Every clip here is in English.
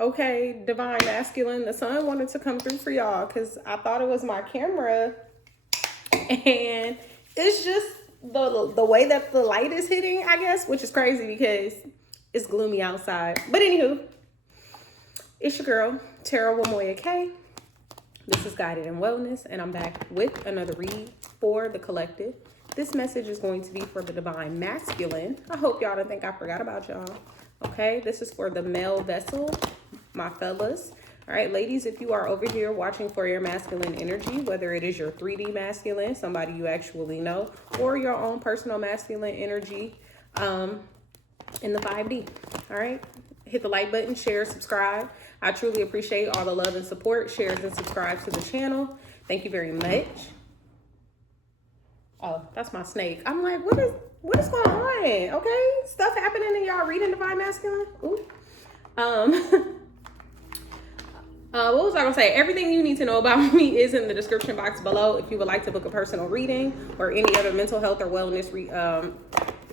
Okay, divine masculine, the sun wanted to come through for y'all because I thought it was my camera, and it's just the way that the light is hitting, I guess, which is crazy because it's gloomy outside. But anywho, it's your girl, Tarot with Moya K. This is Guided in Wellness, and I'm back with another read for the collective. This message is going to be for the divine masculine. I hope y'all don't think I forgot about y'all. Okay, this is for the male vessel, my fellas. All right, ladies, if you are over here watching for your masculine energy, whether it is your 3D masculine, somebody you actually know, or your own personal masculine energy in the 5D. All right, hit the like button, share, subscribe. I truly appreciate all the love and support. Shares and subscribe to the channel. Thank you very much. Oh, that's my snake. I'm like, what is going on? Okay, stuff happening in y'all reading divine masculine. Ooh. What was I gonna say? Everything you need to know about me is in the description box below. If you would like to book a personal reading or any other mental health or wellness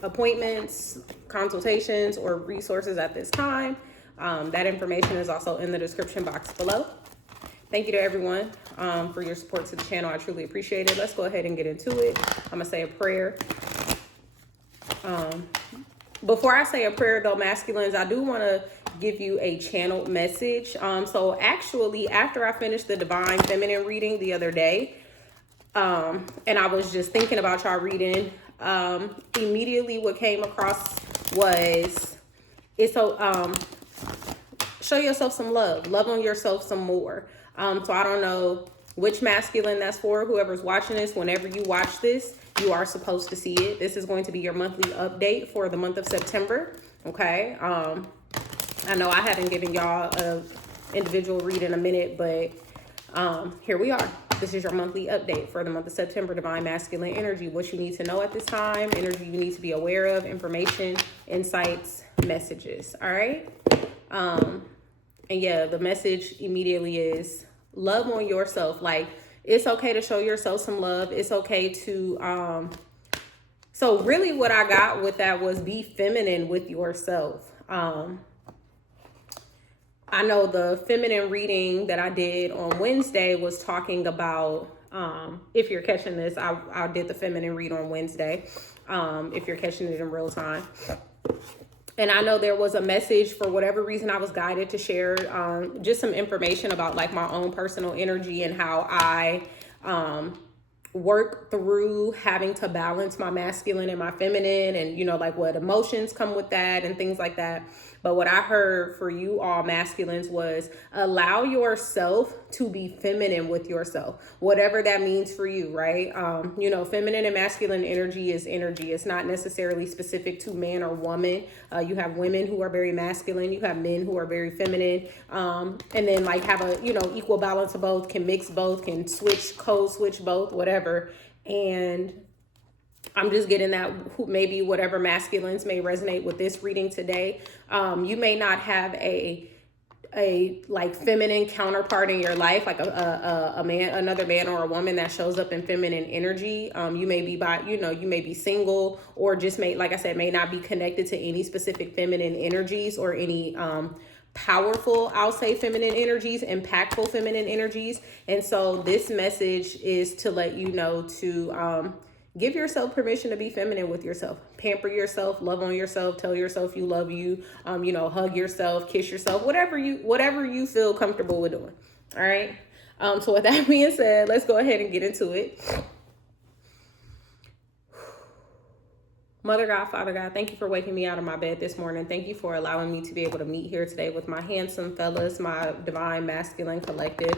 appointments, consultations, or resources at this time, that information is also in the description box below. Thank you to everyone for your support to the channel. I truly appreciate it. Let's go ahead and get into it. I'm gonna say a prayer. Before I say a prayer though, masculines, I do want to give you a channeled message. So actually, after I finished the divine feminine reading the other day, and I was just thinking about y'all reading, immediately what came across was, show yourself some love. Love on yourself some more. So I don't know which masculine that's for. Whoever's watching this, whenever you watch this, you are supposed to see it. This is going to be your monthly update for the month of September. Okay. I know I haven't given y'all a individual read in a minute, but here we are. This is your monthly update for the month of September, divine masculine energy. What you need to know at this time, energy you need to be aware of, information, insights, messages. All right. And yeah, the message immediately is love on yourself. Like, it's okay to show yourself some love. It's okay to, so really what I got with that was be feminine with yourself. I know the feminine reading that I did on Wednesday was talking about, if you're catching this, I did the feminine read on Wednesday, if you're catching it in real time. And I know there was a message, for whatever reason, I was guided to share just some information about like my own personal energy and how I work through having to balance my masculine and my feminine, and you know, like what emotions come with that and things like that. But what I heard for you all masculines was allow yourself to be feminine with yourself, whatever that means for you, right? You know, feminine and masculine energy is energy. It's not necessarily specific to man or woman. You have women who are very masculine. You have men who are very feminine. And then like have a, you know, equal balance of both, can mix both, can code switch both, whatever. And I'm just getting that maybe whatever masculines may resonate with this reading today. You may not have a like feminine counterpart in your life, like a man, another man or a woman that shows up in feminine energy. You may be you may be single, or just like I said, may not be connected to any specific feminine energies or any powerful, I'll say, feminine energies, impactful feminine energies. And so this message is to let you know to give yourself permission to be feminine with yourself. Pamper yourself, love on yourself, tell yourself you love you, you know, hug yourself, kiss yourself, whatever you feel comfortable with doing. All right. So with that being said, let's go ahead and get into it. Mother God, Father God, thank you for waking me out of my bed this morning. Thank you for allowing me to be able to meet here today with my handsome fellas, my divine masculine collective.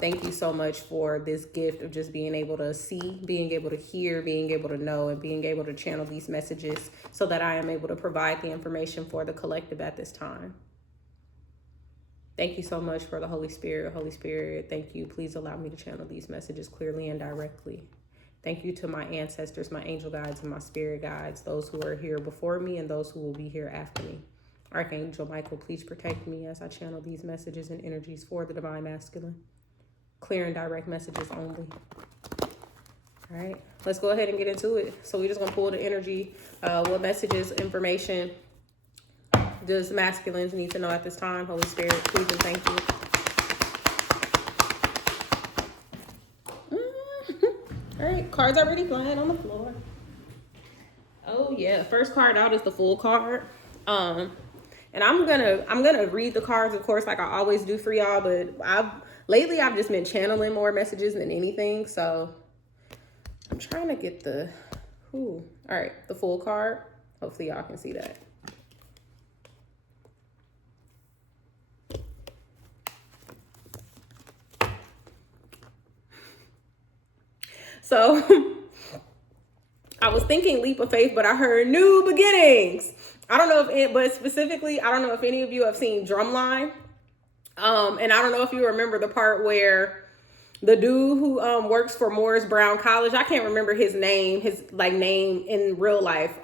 Thank you so much for this gift of just being able to see, being able to hear, being able to know, and being able to channel these messages so that I am able to provide the information for the collective at this time. Thank you so much for the Holy Spirit. Holy Spirit, thank you. Please allow me to channel these messages clearly and directly. Thank you to my ancestors, my angel guides, and my spirit guides, those who are here before me and those who will be here after me. Archangel Michael, please protect me as I channel these messages and energies for the divine masculine. Clear and direct messages only. All right, let's go ahead and get into it. So we're just going to pull the energy, what messages, information does masculines need to know at this time? Holy Spirit, please and thank you. All right, cards already flying on the floor. Oh yeah, first card out is the Fool card. And I'm gonna read the cards, of course, like I always do for y'all. But lately I've just been channeling more messages than anything, so I'm trying to get the. All right, the Fool card. Hopefully y'all can see that. So I was thinking leap of faith, but I heard new beginnings. I don't know but specifically, I don't know if any of you have seen Drumline. And I don't know if you remember the part where the dude who works for Morris Brown College, I can't remember his name name in real life.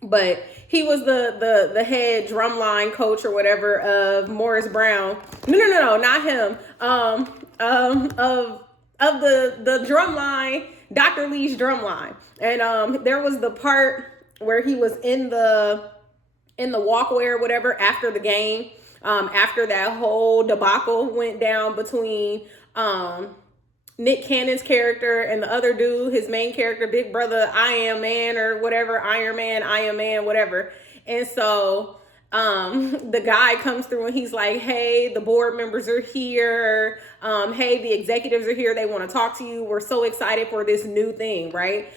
But he was the head drumline coach or whatever of Morris Brown. No, not him. Of the drumline, Dr. Lee's drumline. And there was the part where he was in the walkway or whatever after the game, after that whole debacle went down between Nick Cannon's character and the other dude, his main character, Big Brother I Am Man or whatever, Iron Man, I Am Man, whatever. And so the guy comes through and he's like, hey, the board members are here. Hey, the executives are here. They want to talk to you. We're so excited for this new thing, right?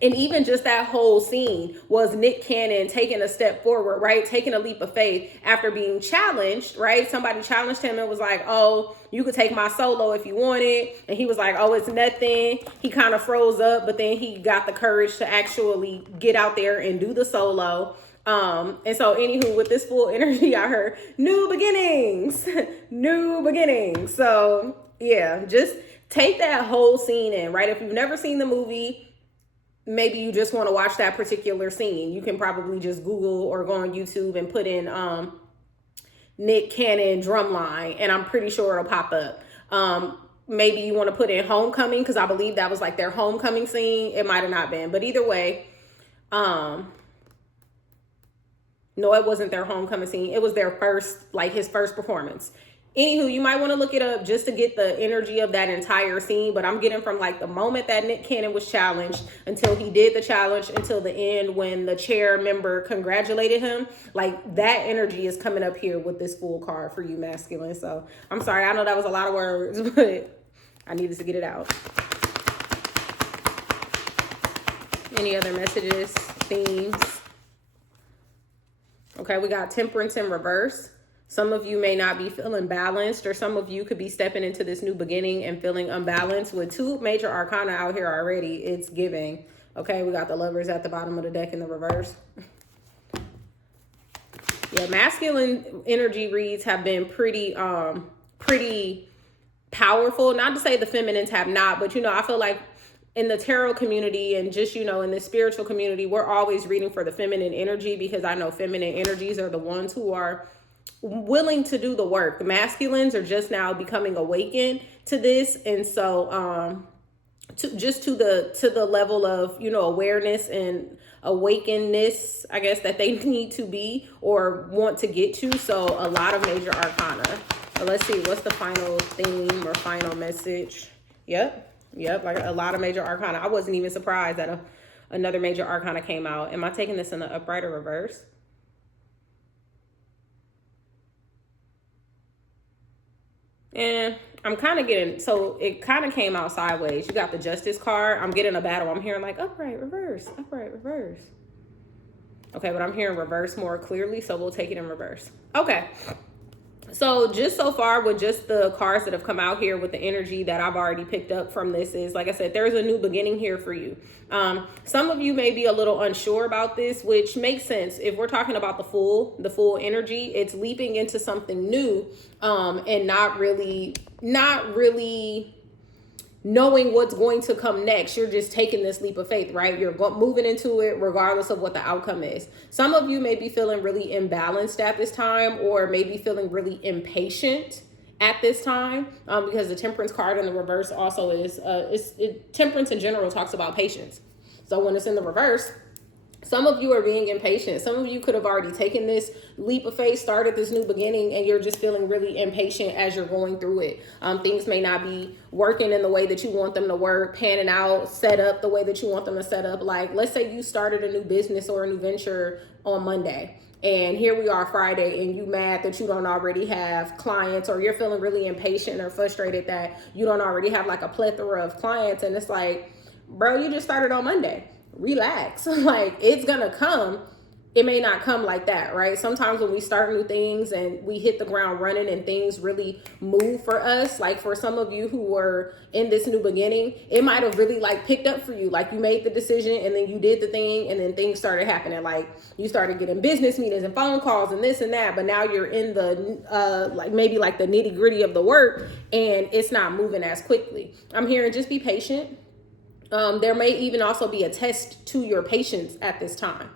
And even just that whole scene was Nick Cannon taking a step forward, right? Taking a leap of faith after being challenged, right? Somebody challenged him and was like, oh, you could take my solo if you wanted. And he was like, oh, it's nothing. He kind of froze up, but then he got the courage to actually get out there and do the solo. And so anywho, with this full energy, I heard new beginnings, new beginnings. So yeah, just take that whole scene in, right? If you've never seen the movie, maybe you just want to watch that particular scene. You can probably just Google or go on YouTube and put in Nick Cannon drumline, and I'm pretty sure it'll pop up. Maybe you want to put in Homecoming, because I believe that was like their homecoming scene. It might have not been, but either way, no, it wasn't their homecoming scene. It was their his first performance. Anywho, you might want to look it up just to get the energy of that entire scene. But I'm getting from like the moment that Nick Cannon was challenged until he did the challenge until the end when the chair member congratulated him. Like that energy is coming up here with this Fool card for you masculine. So I'm sorry. I know that was a lot of words, but I needed to get it out. Any other messages, themes? Okay, we got Temperance in reverse. Some of you may not be feeling balanced, or some of you could be stepping into this new beginning and feeling unbalanced. With two major arcana out here already, it's giving. Okay, we got the Lovers at the bottom of the deck in the reverse. Yeah, masculine energy reads have been pretty powerful. Not to say the feminines have not, but I feel like in the tarot community and just, in the spiritual community, we're always reading for the feminine energy, because I know feminine energies are the ones who are willing to do the work. The masculines are just now becoming awakened to this. And so to the level of, awareness and awakenedness, I guess, that they need to be or want to get to. So a lot of major arcana. But let's see, what's the final theme or final message? Yep, like a lot of major arcana. I wasn't even surprised that another major arcana came out. Am I taking this in the upright or reverse? And I'm kind of getting, so it kind of came out sideways. You got the Justice card. I'm getting a battle. I'm hearing like upright, reverse, upright, reverse. Okay, but I'm hearing reverse more clearly, so we'll take it in reverse. Okay. So just so far with just the cards that have come out here with the energy that I've already picked up from this is, like I said, there's a new beginning here for you. Some of you may be a little unsure about this, which makes sense. If we're talking about the full energy, it's leaping into something new, and not really knowing what's going to come next. You're just taking this leap of faith, right? You're moving into it regardless of what the outcome is. Some of you may be feeling really imbalanced at this time, or maybe feeling really impatient at this time, because the Temperance card in the reverse also is, Temperance in general talks about patience. So when it's in the reverse, Some of you are being impatient. Some of you could have already taken this leap of faith, started this new beginning, and you're just feeling really impatient as you're going through it. Things may not be working in the way that you want them to work, panning out, set up the way that you want them to set up. Like, let's say you started a new business or a new venture on Monday, and here we are Friday, and you mad that you don't already have clients, or you're feeling really impatient or frustrated that you don't already have like a plethora of clients. And it's like, bro, you just started on Monday. Relax. Like, it's gonna come. It may not come like that, right? Sometimes when we start new things and we hit the ground running and things really move for us, like for some of you who were in this new beginning, it might have really like picked up for you. Like, you made the decision and then you did the thing, and then things started happening. Like, you started getting business meetings and phone calls and this and that, but now you're in the like maybe like the nitty gritty of the work, and it's not moving as quickly. I'm hearing just be patient. There may even also be a test to your patience at this time.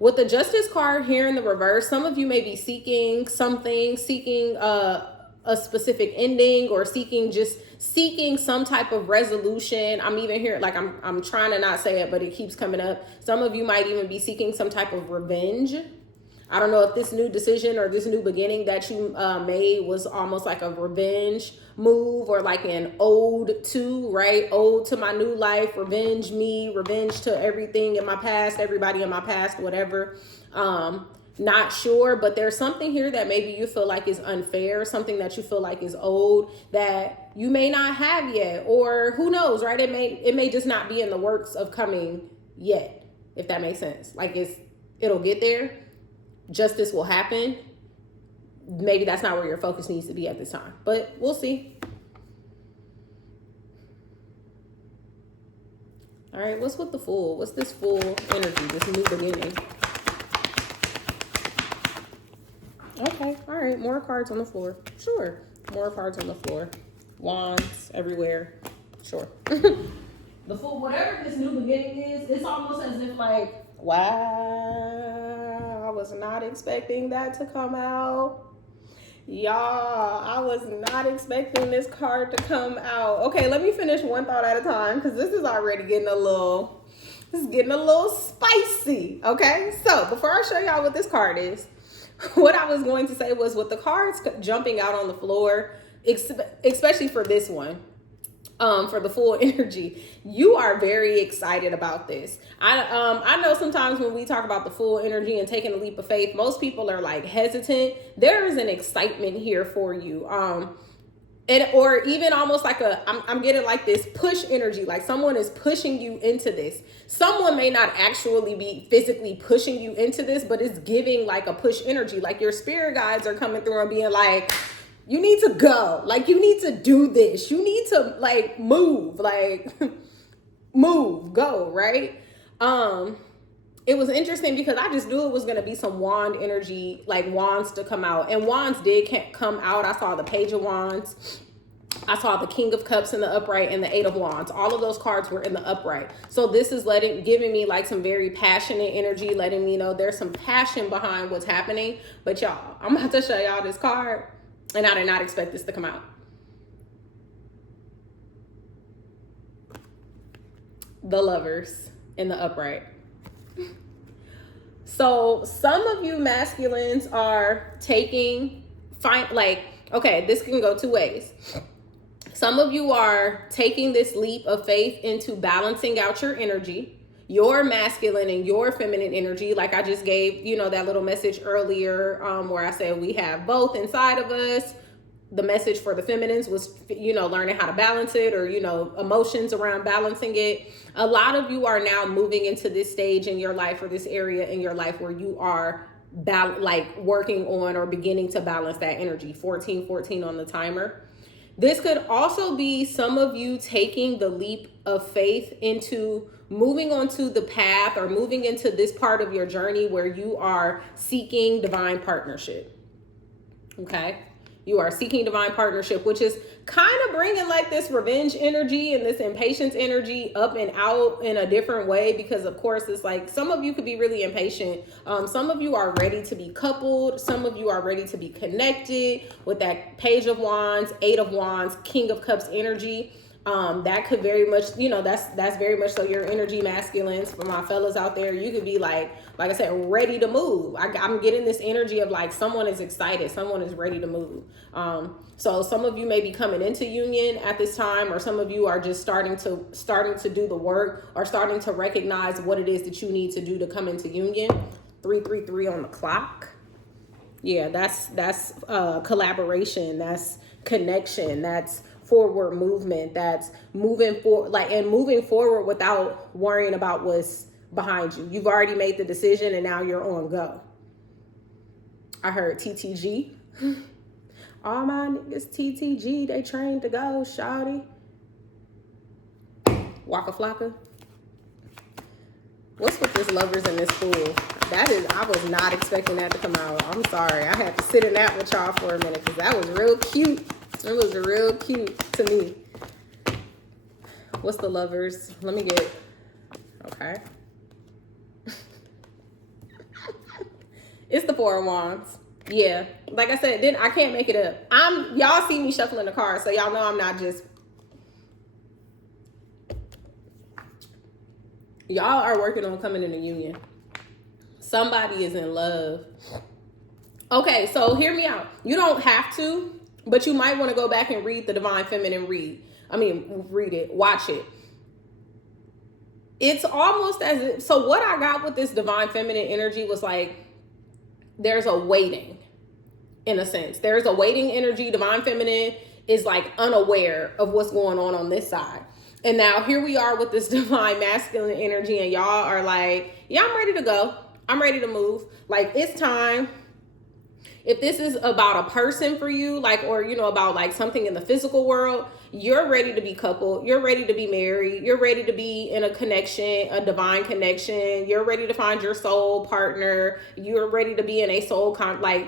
With the Justice card here in the reverse, some of you may be seeking something, seeking a specific ending, or seeking some type of resolution. I'm even here, like I'm trying to not say it, but it keeps coming up. Some of you might even be seeking some type of revenge. I don't know if this new decision or this new beginning that you made was almost like a revenge move, or like an ode to, right? Ode to my new life, revenge me, revenge to everything in my past, everybody in my past, whatever. Not sure, but there's something here that maybe you feel like is unfair, something that you feel like is owed that you may not have yet, or who knows, right? It may just not be in the works of coming yet, if that makes sense. Like, it'll get there. Justice will happen. Maybe that's not where your focus needs to be at this time, but we'll see. All right, what's with the Fool? What's this Fool energy, this new beginning? Okay, all right, more cards on the floor. Sure, more cards on the floor. Wands everywhere. Sure. The Fool, whatever this new beginning is, it's almost as if like, wow, I was not expecting that to come out. Y'all, I was not expecting this card to come out. Okay, let me finish one thought at a time, because this is already getting a little spicy. Okay, so before I show y'all what this card is, what I was going to say was, with the cards jumping out on the floor, especially for this one, for the Fool energy, you are very excited about this. I know sometimes when we talk about the Fool energy and taking a leap of faith, most people are like hesitant. There is an excitement here for you. Or even almost like I'm getting like this push energy, like someone is pushing you into this. Someone may not actually be physically pushing you into this, but it's giving like a push energy. Like, your spirit guides are coming through and being like, you need to go. Like, you need to do this. You need to like move, like move, go, right? It was interesting because I just knew it was going to be some wand energy, like wands to come out. And wands did come out. I saw the Page of Wands. I saw the King of Cups in the upright and the Eight of Wands. All of those cards were in the upright. So this is giving me like some very passionate energy, letting me know there's some passion behind what's happening. But y'all, I'm about to show y'all this card, and I did not expect this to come out. The Lovers in the upright. So some of you masculines are okay, this can go two ways. Some of you are taking this leap of faith into balancing out your energy, your masculine and your feminine energy. Like I just gave, that little message earlier where I said we have both inside of us. The message for the feminines was, learning how to balance it, or, emotions around balancing it. A lot of you are now moving into this stage in your life, or this area in your life where you are working on or beginning to balance that energy. 14 on the timer. This could also be some of you taking the leap of faith into moving onto the path, or moving into this part of your journey where you are seeking divine partnership. Okay. You are seeking divine partnership, which is kind of bringing like this revenge energy and this impatience energy up and out in a different way, because of course it's like some of you could be really impatient. Some of you are ready to be coupled. Some of you are ready to be connected with that Page of Wands, Eight of Wands, King of Cups energy. That could very much, that's very much so your energy masculines. For my fellas out there, you could be like I said, ready to move. I'm getting this energy of like someone is excited, someone is ready to move. So some of you may be coming into union at this time, or some of you are just starting to do the work, or starting to recognize what it is that you need to do to come into union. 333 on the clock. Yeah, that's collaboration, that's connection, that's forward movement, that's moving forward, and moving forward without worrying about what's behind you. You've already made the decision and now you're on go. I heard TTG. All my niggas TTG, they trained to go, shawty. Waka flocka. What's with this lovers in this pool? I was not expecting that to come out. I'm sorry. I had to sit in that with y'all for a minute because that was real cute. It was real cute to me. What's the lovers? Let me get, okay. It's the Four of Wands. Yeah. Like I said, I can't make it up. Y'all see me shuffling the cards, so y'all know I'm not just. Y'all are working on coming in a union. Somebody is in love. Okay, so hear me out. You don't have to, but you might want to go back and read the Divine Feminine read it, watch it. It's almost as if, so what I got with this Divine Feminine energy was like, there's a waiting, in a sense. There's a waiting energy. Divine Feminine is like unaware of what's going on this side. And now here we are with this Divine Masculine energy, and y'all are like, yeah, I'm ready to go. I'm ready to move. Like, it's time. If this is about a person for you, or about like something in the physical world, you're ready to be coupled. You're ready to be married. You're ready to be in a connection, a divine connection. You're ready to find your soul partner. You're ready to be in a soul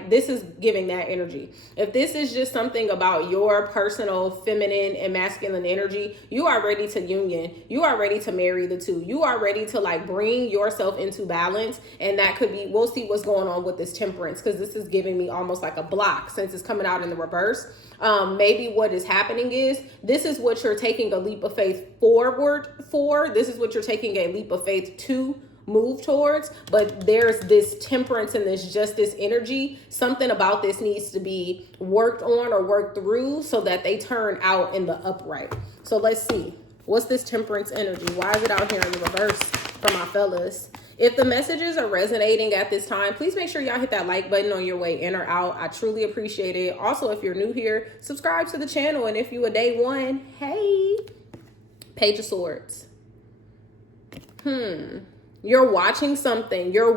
this is giving that energy. If this is just something about your personal feminine and masculine energy, you are ready to union. You are ready to marry the two. You are ready to bring yourself into balance. And that could be, we'll see what's going on with this Temperance, because this is giving me almost like a block since it's coming out in the reverse. Maybe what is happening is this is what you're taking a leap of faith forward for. This is what you're taking a leap of faith to move towards. But there's this Temperance and this Justice energy. Something about this needs to be worked on or worked through so that they turn out in the upright. So let's see. What's this Temperance energy? Why is it out here in the reverse for my fellas? If the messages are resonating at this time, please make sure y'all hit that like button on your way in or out. I truly appreciate it. Also, if you're new here, subscribe to the channel. And if you a day one, hey, Page of Swords. You're watching something. You're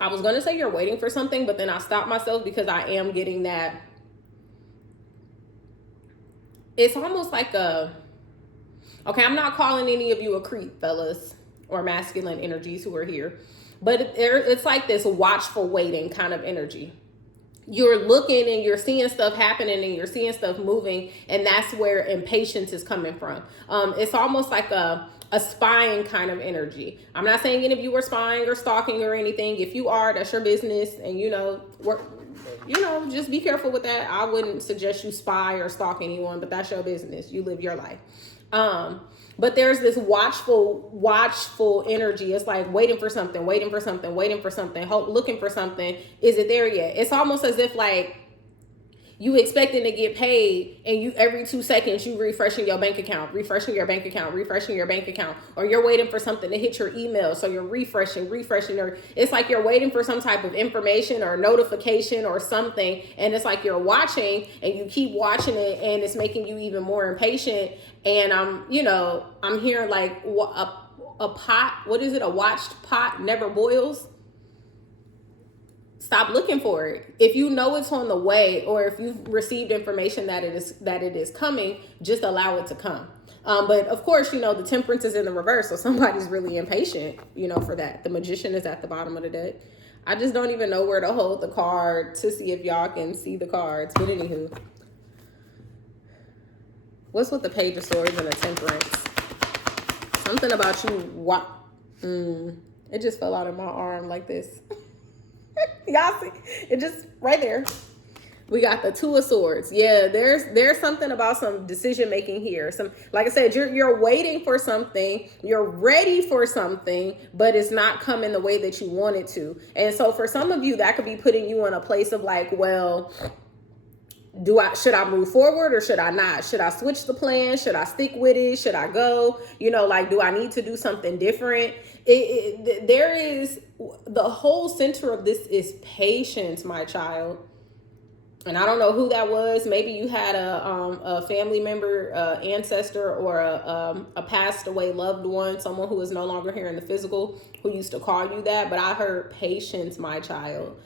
I was going to say you're waiting for something, but then I stopped myself because I am getting that. It's almost like okay, I'm not calling any of you a creep, fellas, or masculine energies who are here, but it's like this watchful waiting kind of energy. You're looking and you're seeing stuff happening and you're seeing stuff moving, and that's where impatience is coming from. It's almost like a spying kind of energy. I'm not saying any of you are spying or stalking or anything. If you are, that's your business, and just be careful with that. I wouldn't suggest you spy or stalk anyone, but that's your business. You live your life. But there's this watchful energy. It's like waiting for something, looking for something. Is it there yet? It's almost as if you expecting to get paid, and you every 2 seconds you refreshing your bank account, or you're waiting for something to hit your email, so you're refreshing, or it's like you're waiting for some type of information or notification or something, and it's like you're watching and you keep watching it, and it's making you even more impatient. And I'm hearing like a pot. What is it? A watched pot never boils. Stop looking for it. If you know it's on the way, or if you've received information that it is coming, just allow it to come. But of course, the Temperance is in the reverse, so somebody's really impatient, for that. The Magician is at the bottom of the deck. I just don't even know where to hold the card to see if y'all can see the cards. But anywho, what's with the Page of Swords and the Temperance? Something about you. It just fell out of my arm like this. Y'all see it just right there. We got the Two of Swords. Yeah, there's something about some decision making here. Some, like I said, you're waiting for something, you're ready for something, but it's not coming the way that you want it to. And so for some of you, that could be putting you in a place of like, well, should I move forward or should I not? Should I switch the plan? Should I stick with it? Should I go? Like, do I need to do something different? There is, the whole center of this is patience, my child. And I don't know who that was. Maybe you had a family member, ancestor, or a passed away loved one, someone who is no longer here in the physical, who used to call you that. But I heard patience, my child.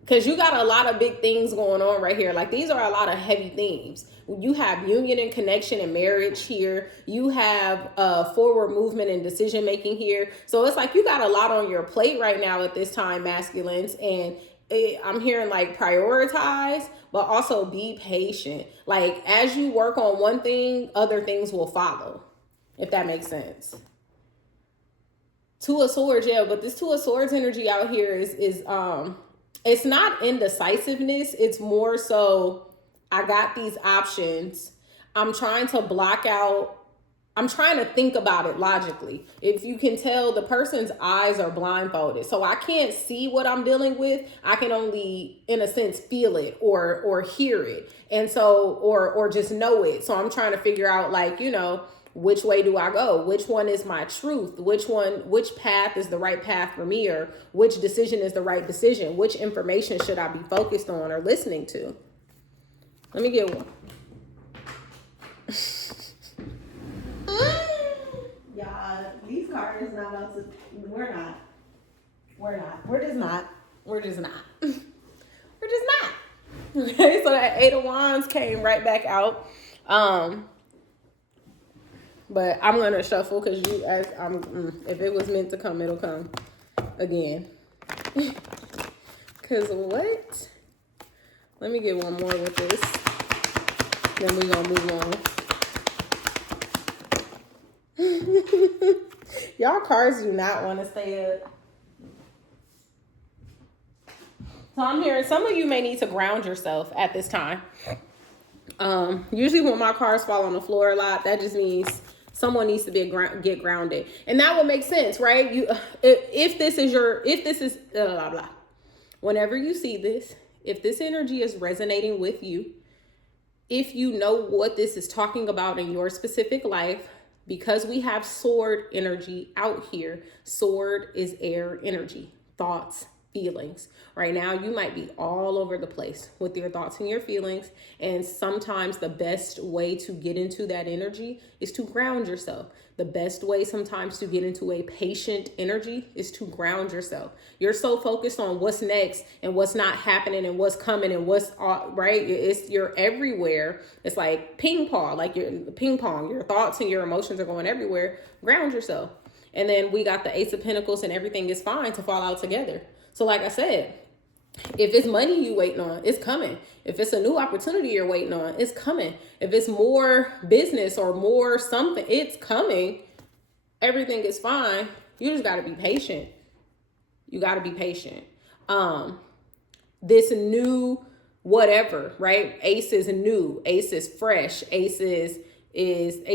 Because you got a lot of big things going on right here. Like, these are a lot of heavy themes. You have union and connection and marriage here. You have forward movement and decision making here. So it's like you got a lot on your plate right now at this time, masculines. And I'm hearing like prioritize, but also be patient. Like, as you work on one thing, other things will follow, if that makes sense. Two of Swords, yeah, but this Two of Swords energy out here is it's not indecisiveness. It's more so, I got these options. I'm trying to block out. I'm trying to think about it logically. If you can tell, the person's eyes are blindfolded. So I can't see what I'm dealing with. I can only, in a sense, feel it or hear it. And so, or just know it. So I'm trying to figure out, like, which way do I go? Which one is my truth? Which path is the right path for me? Or which decision is the right decision? Which information should I be focused on or listening to? Let me get one. Y'all, these cards is not about to, we're just not. Okay, so that Eight of Wands came right back out. But I'm gonna shuffle because if it was meant to come, it'll come again. Cause what? Let me get one more with this. Then we're gonna move on. Y'all cards do not want to stay up. So I'm hearing some of you may need to ground yourself at this time. Usually when my cards fall on the floor a lot, that just means someone needs to get grounded. And that would make sense, right? If this is blah, blah. Whenever you see this, if this energy is resonating with you, if you know what this is talking about in your specific life, because we have sword energy out here, sword is air energy, thoughts, feelings. Right now, you might be all over the place with your thoughts and your feelings. And sometimes the best way to get into that energy is to ground yourself. The best way sometimes to get into a patient energy is to ground yourself. You're so focused on what's next and what's not happening and what's coming and what's right. You're everywhere. It's like ping pong, your thoughts and your emotions are going everywhere. Ground yourself. And then we got the Ace of Pentacles, and everything is fine to fall out together. So like I said, if it's money you waiting on, it's coming. If it's a new opportunity you're waiting on, it's coming. If it's more business or more something, it's coming. Everything is fine. You just got to be patient. You got to be patient. This new whatever, right? Ace is new. Ace is fresh. Ace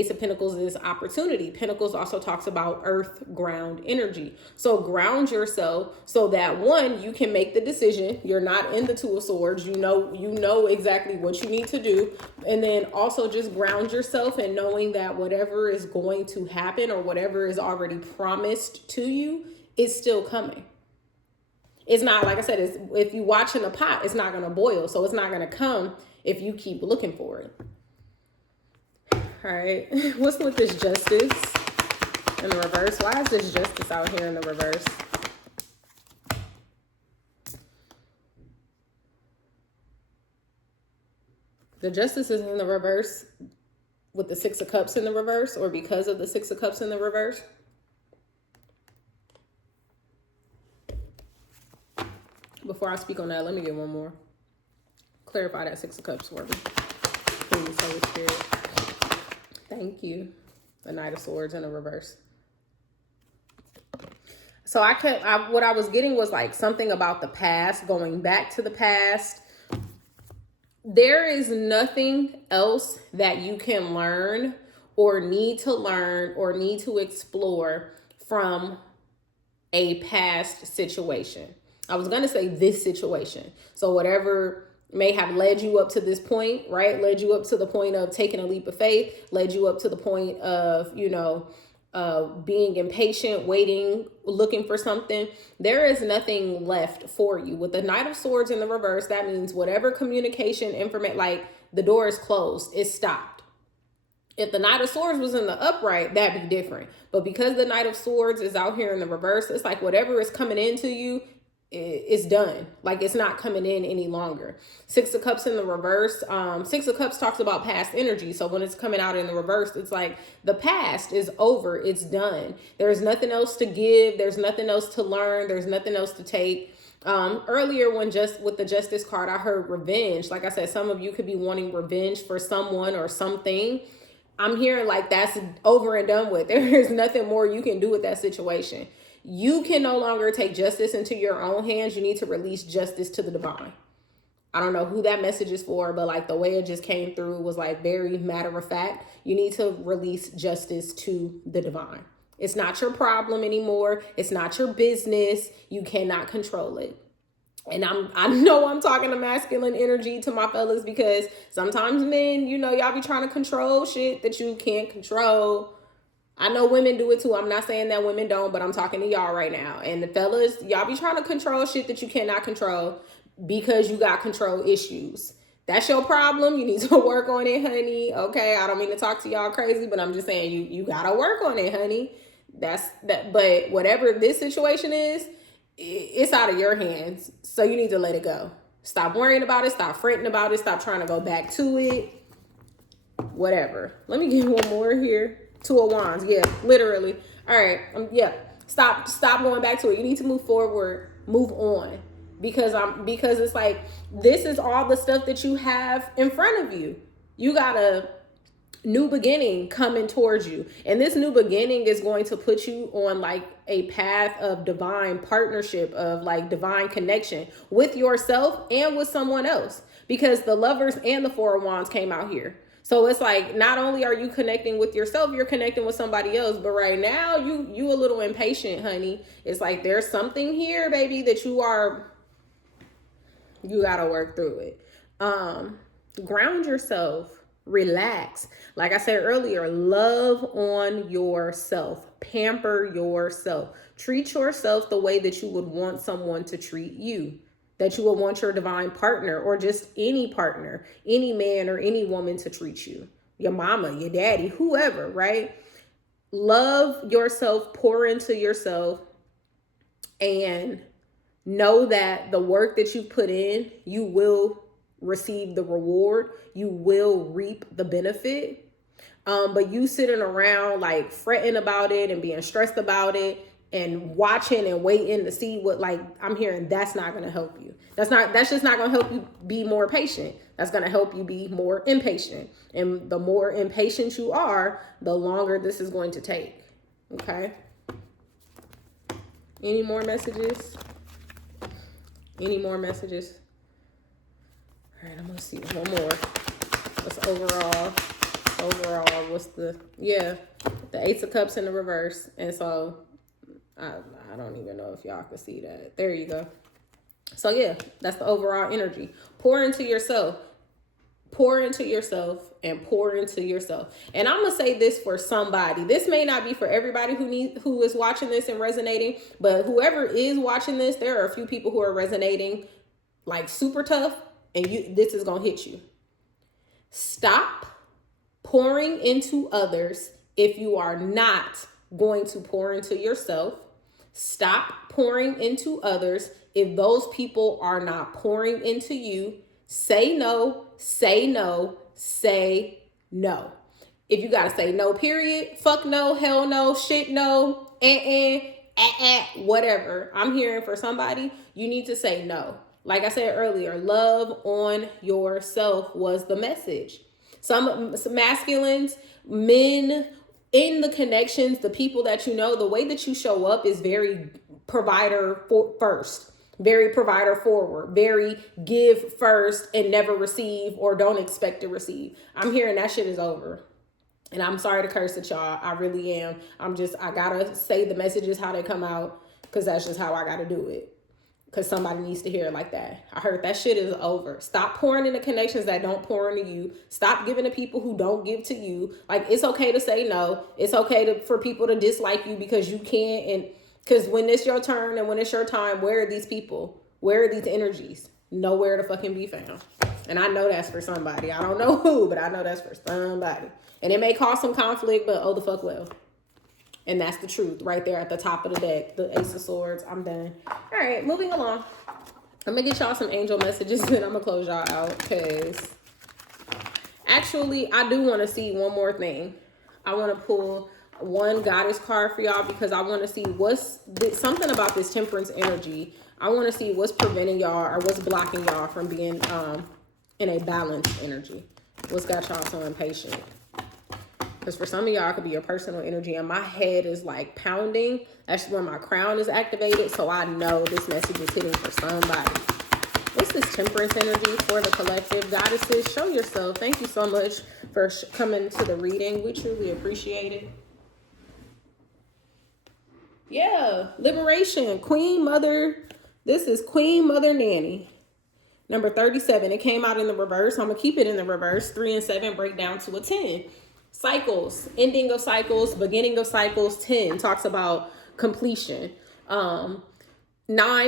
of Pentacles is opportunity. Pentacles also talks about earth, ground energy. So ground yourself so that one, you can make the decision. You're not in the Two of Swords. You know exactly what you need to do. And then also just ground yourself in knowing that whatever is going to happen or whatever is already promised to you is still coming. It's not, like I said, if you watch in a pot, it's not going to boil. So it's not going to come if you keep looking for it. All right, what's with this Justice in the reverse? Why is this Justice out here in the reverse? The Justice is in the reverse with the Six of Cups in the reverse, or because of the Six of Cups in the reverse? Before I speak on that, let me get one more. Clarify that Six of Cups for me. Please, Holy Spirit. Thank you. The Knight of Swords in the reverse. So what I was getting was like something about the past, going back to the past. There is nothing else that you can learn or need to explore from a past situation. I was going to say this situation. So whatever may have led you up to this point, right? Led you up to the point of taking a leap of faith, led you up to the point of, being impatient, waiting, looking for something. There is nothing left for you. With the Knight of Swords in the reverse, that means whatever communication, information, like the door is closed, it's stopped. If the Knight of Swords was in the upright, that'd be different. But because the Knight of Swords is out here in the reverse, it's like whatever is coming into you, it's done. Like it's not coming in any longer. Six of Cups in the reverse. Six of Cups talks about past energy. So when it's coming out in the reverse, it's like the past is over. It's done. There's nothing else to give. There's nothing else to learn. There's nothing else to take. Earlier with the Justice card, I heard revenge. Like I said, some of you could be wanting revenge for someone or something. I'm hearing like that's over and done with. There is nothing more you can do with that situation. You can no longer take justice into your own hands. You need to release justice to the divine. I don't know who that message is for, but like the way it just came through was like very matter of fact. You need to release justice to the divine. It's not your problem anymore. It's not your business. You cannot control it. And I know I'm talking to masculine energy to my fellas because sometimes men, y'all be trying to control shit that you can't control. I know women do it too. I'm not saying that women don't, but I'm talking to y'all right now. And the fellas, y'all be trying to control shit that you cannot control because you got control issues. That's your problem. You need to work on it, honey. Okay, I don't mean to talk to y'all crazy, but I'm just saying you gotta work on it, honey. That's that. But whatever this situation is, it's out of your hands. So you need to let it go. Stop worrying about it. Stop fretting about it. Stop trying to go back to it. Whatever. Let me get one more here. Two of Wands. Yeah, literally. All right. Yeah. Stop going back to it. You need to move forward. Move on. Because it's like this is all the stuff that you have in front of you. You got a new beginning coming towards you. And this new beginning is going to put you on like a path of divine partnership, of like divine connection with yourself and with someone else. Because the Lovers and the Four of Wands came out here. So it's like, not only are you connecting with yourself, you're connecting with somebody else. But right now, you a little impatient, honey. It's like, there's something here, baby, that you gotta work through it. Ground yourself, relax. Like I said earlier, love on yourself, pamper yourself, treat yourself the way that you would want someone to treat you, that you would want your divine partner or just any partner, any man or any woman to treat you, your mama, your daddy, whoever, right? Love yourself, pour into yourself, and know that the work that you put in, you will receive the reward. You will reap the benefit. But you sitting around like fretting about it and being stressed about it and watching and waiting to see what, like, I'm hearing, that's not going to help you. That's just not going to help you be more patient. That's going to help you be more impatient. And the more impatient you are, the longer this is going to take. Okay. Any more messages? Any more messages? All right, I'm going to see one more. What's overall, what's the Ace of Cups in the reverse. And so I don't even know if y'all can see that. There you go. So yeah, that's the overall energy. Pour into yourself. Pour into yourself and pour into yourself. And I'm going to say this for somebody. This may not be for everybody who is watching this and resonating, but whoever is watching this, there are a few people who are resonating like super tough, and this is going to hit you. Stop pouring into others if you are not going to pour into yourself. Stop pouring into others if those people are not pouring into you. Say no, say no, say no. If you got to say no, period, fuck no, hell no, shit no, whatever. I'm hearing for somebody, you need to say no. Like I said earlier, love on yourself was the message. Some masculines, men, in the connections, the people that you know, the way that you show up is very provider first, very provider forward, very give first and never receive or don't expect to receive. I'm hearing that shit is over. And I'm sorry to curse at y'all. I really am. I gotta say the messages how they come out, because that's just how I gotta do it. Because somebody needs to hear it like that. I heard that shit is over. Stop pouring into connections that don't pour into you. Stop giving to people who don't give to you. Like, it's okay to say no. It's okay for people to dislike you because you can't. And because when it's your turn and when it's your time, where are these people? Where are these energies? Nowhere to fucking be found. And I know that's for somebody. I don't know who, but I know that's for somebody. And it may cause some conflict, but oh the fuck well. And that's the truth right there at the top of the deck. The Ace of Swords. I'm done. All right, moving along. I'm going to get y'all some angel messages and I'm going to close y'all out. Because actually, I do want to see one more thing. I want to pull one goddess card for y'all because I want to see something about this temperance energy. I want to see what's preventing y'all or what's blocking y'all from being in a balanced energy. What's got y'all so impatient? Because for some of y'all, it could be your personal energy. And my head is like pounding. That's where my crown is activated. So I know this message is hitting for somebody. This is temperance energy for the collective. Goddesses, show yourself. Thank you so much for coming to the reading. We truly appreciate it. Yeah, liberation. Queen Mother. This is Queen Mother Nanny. Number 37. It came out in the reverse. I'm going to keep it in the reverse. 3 and 7 break down to a 10. Cycles, ending of cycles, beginning of cycles. 10 talks about completion. 9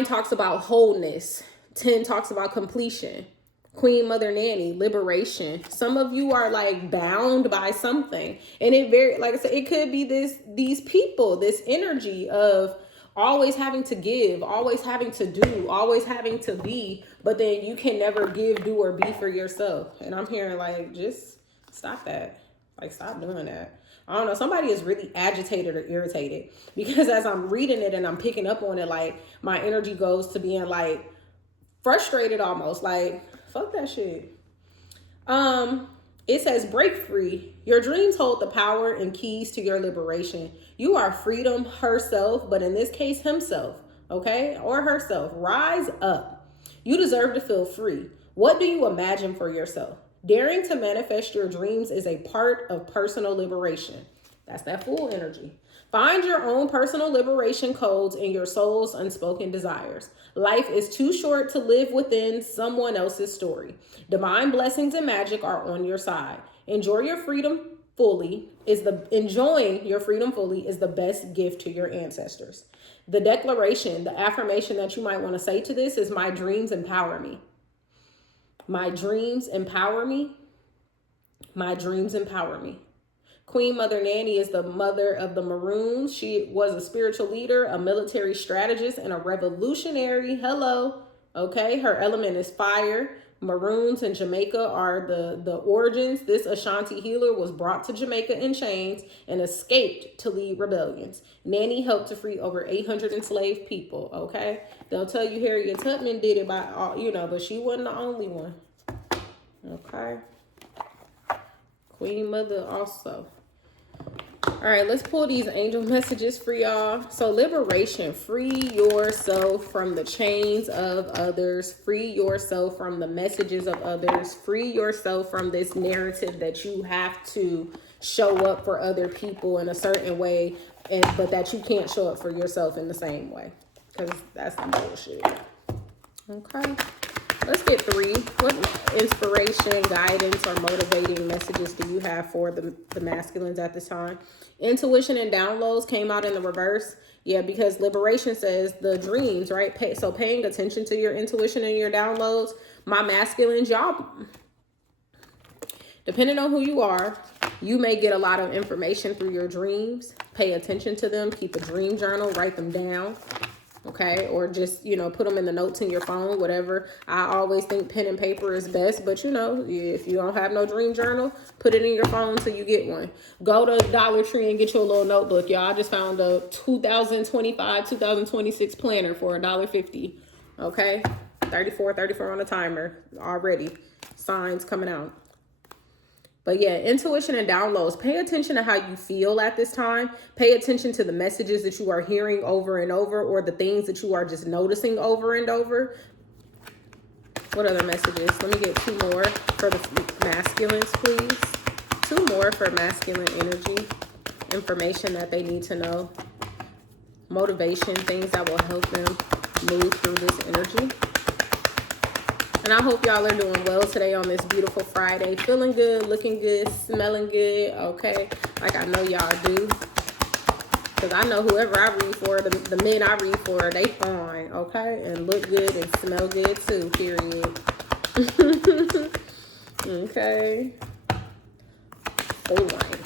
talks about wholeness. 10 talks about completion. Queen Mother Nanny, liberation. Some of you are like bound by something. And like I said, it could be these people, this energy of always having to give, always having to do, always having to be, but then you can never give, do, or be for yourself. And I'm hearing like, just stop that. Like, stop doing that. I don't know. Somebody is really agitated or irritated because as I'm reading it and I'm picking up on it, like my energy goes to being like frustrated almost. Like, fuck that shit. It says break free. Your dreams hold the power and keys to your liberation. You are freedom herself, but in this case, himself, okay? Or herself. Rise up. You deserve to feel free. What do you imagine for yourself? Daring to manifest your dreams is a part of personal liberation. That's that Fool energy. Find your own personal liberation codes and your soul's unspoken desires. Life is too short to live within someone else's story. Divine blessings and magic are on your side. Enjoying your freedom fully is the best gift to your ancestors. The declaration, the affirmation that you might want to say to this is, my dreams empower me. My dreams empower me. My dreams empower me. Queen Mother Nanny is the mother of the Maroons. She was a spiritual leader, a military strategist, and a revolutionary. Hello. Okay. Her element is fire. Maroons in Jamaica are the origins. This Ashanti healer was brought to Jamaica in chains and escaped to lead rebellions. Nanny helped to free over 800 enslaved people. Okay. They'll tell you Harriet Tubman did it but she wasn't the only one. Okay. Queen Mother also. All right, let's pull these angel messages for y'all. So liberation, free yourself from the chains of others, free yourself from the messages of others, free yourself from this narrative that you have to show up for other people in a certain way, but that you can't show up for yourself in the same way, because that's some bullshit. Okay. Let's get 3. What inspiration, guidance, or motivating messages do you have for the masculines at this time? Intuition and downloads came out in the reverse. Yeah, because liberation says the dreams, right? So paying attention to your intuition and your downloads. My masculines, y'all, depending on who you are, you may get a lot of information through your dreams. Pay attention to them. Keep a dream journal. Write them down. Okay, or just, put them in the notes in your phone, whatever. I always think pen and paper is best, but if you don't have no dream journal, put it in your phone till you get one. Go to Dollar Tree and get you a little notebook, y'all. I just found a 2026 planner for $1.50. Okay, 34 on the timer already. Signs coming out. But yeah, intuition and downloads. Pay attention to how you feel at this time. Pay attention to the messages that you are hearing over and over, or the things that you are just noticing over and over. What other messages? Let me get 2 more for the masculines, please. 2 more for masculine energy. Information that they need to know. Motivation, things that will help them move through this energy. And I hope y'all are doing well today on this beautiful Friday. Feeling good, looking good, smelling good, okay? Like I know y'all do. Because I know whoever I read for, the men I read for, they fine, okay? And look good and smell good too, period. Okay. All right.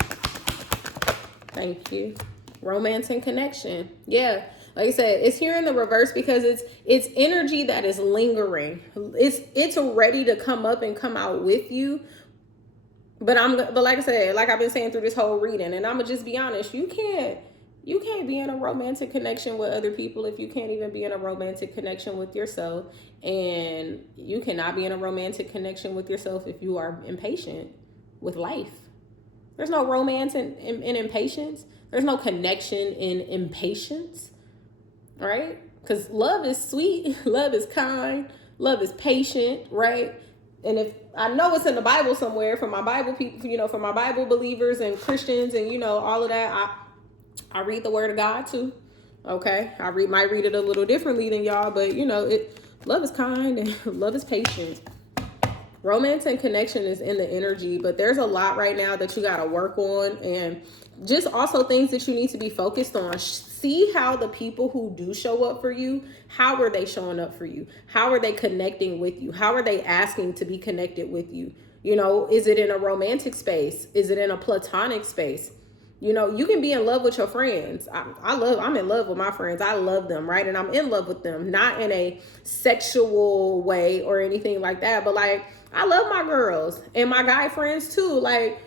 Thank you. Romance and connection. Yeah. Like I said, it's here in the reverse because it's energy that is lingering. It's ready to come up and come out with you. But like I said, like I've been saying through this whole reading, and I'm gonna just be honest, you can't be in a romantic connection with other people if you can't even be in a romantic connection with yourself. And you cannot be in a romantic connection with yourself if you are impatient with life. There's no romance in impatience. There's no connection in impatience. Right? Because love is sweet, love is kind, love is patient, right? And if I know it's in the Bible somewhere for my Bible people, for my Bible believers and Christians and all of that, I read the word of God too. Okay? I might read it a little differently than y'all, but love is kind and love is patient. Romance and connection is in the energy, but there's a lot right now that you got to work on, and just also things that you need to be focused on. See how the people who do show up for you, how are they showing up for you? How are they connecting with you? How are they asking to be connected with you? Is it in a romantic space? Is it in a platonic space? You can be in love with your friends. I'm in love with my friends. I love them, right? And I'm in love with them, not in a sexual way or anything like that, but like, I love my girls and my guy friends too. Like,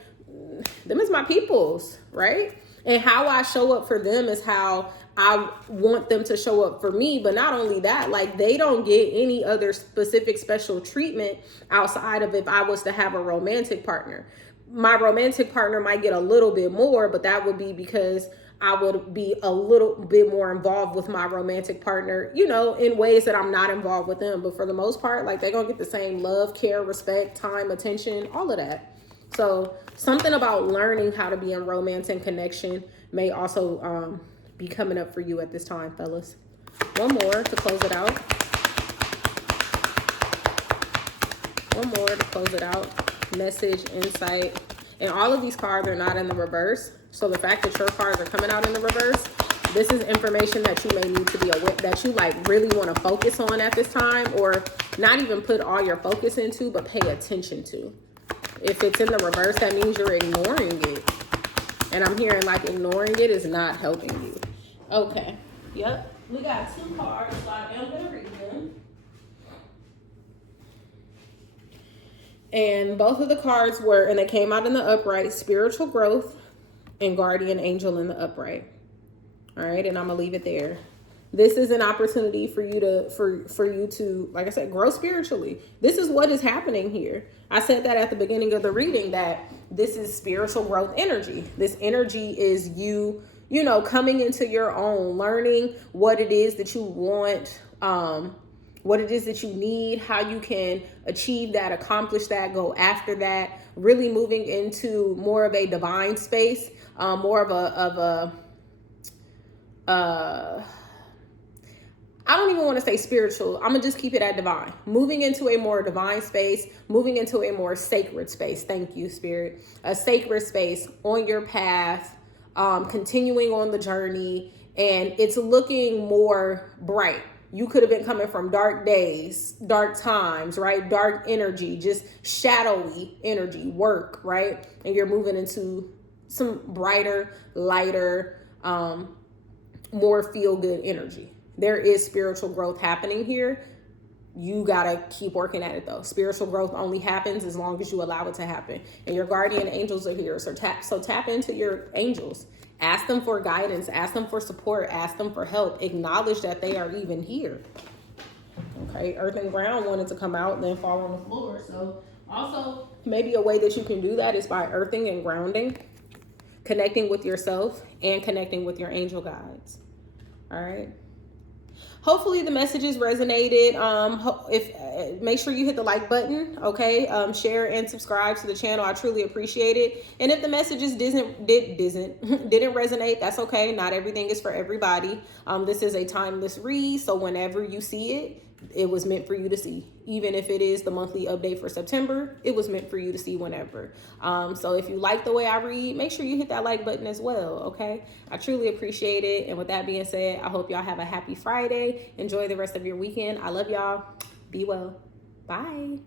them is my peoples, right? And how I show up for them is how I want them to show up for me. But not only that, like, they don't get any other specific special treatment outside of if I was to have a romantic partner. My romantic partner might get a little bit more, but that would be because I would be a little bit more involved with my romantic partner, in ways that I'm not involved with them. But for the most part, like, they're going to get the same love, care, respect, time, attention, all of that. So something about learning how to be in romance and connection may also be coming up for you at this time, fellas. One more to close it out. One more to close it out. Message, insight. And all of these cards are not in the reverse. So the fact that your cards are coming out in the reverse, this is information that you may need to be aware, that you really want to focus on at this time, or not even put all your focus into, but pay attention to. If it's in the reverse, that means you're ignoring it. And I'm hearing like ignoring it is not helping you. Okay. Yep. We got 2 cards, so I am going to read them. And both of the cards and they came out in the upright, spiritual growth and guardian angel in the upright. All right. And I'm going to leave it there. This is an opportunity for you to, like I said, grow spiritually. This is what is happening here. I said that at the beginning of the reading, that this is spiritual growth energy. This energy is you coming into your own, learning what it is that you want, what it is that you need, how you can achieve that, accomplish that, go after that, really moving into more of a divine space, more of a I don't even want to say spiritual. I'm going to just keep it at divine. Moving into a more divine space, moving into a more sacred space. Thank you, Spirit. A sacred space on your path, continuing on the journey, and it's looking more bright. You could have been coming from dark days, dark times, right? Dark energy, just shadowy energy, work, right? And you're moving into some brighter, lighter, more feel-good energy. There is spiritual growth happening here. You got to keep working at it though. Spiritual growth only happens as long as you allow it to happen. And your guardian angels are here. So tap into your angels. Ask them for guidance. Ask them for support. Ask them for help. Acknowledge that they are even here. Okay, earth and ground wanted to come out and then fall on the floor. So Also, maybe a way that you can do that is by earthing and grounding, connecting with yourself and connecting with your angel guides. All right. Hopefully the messages resonated. If make sure you hit the like button, okay? Share and subscribe to the channel. I truly appreciate it. And if the messages didn't resonate, that's okay. Not everything is for everybody. This is a timeless read, so whenever you see it, it was meant for you to see. Even if it is the monthly update for September, it was meant for you to see whenever. So if you like the way I read, make sure you hit that like button as well, okay? I truly appreciate it. And with that being said, I hope y'all have a happy Friday. Enjoy the rest of your weekend. I love y'all. Be well. Bye.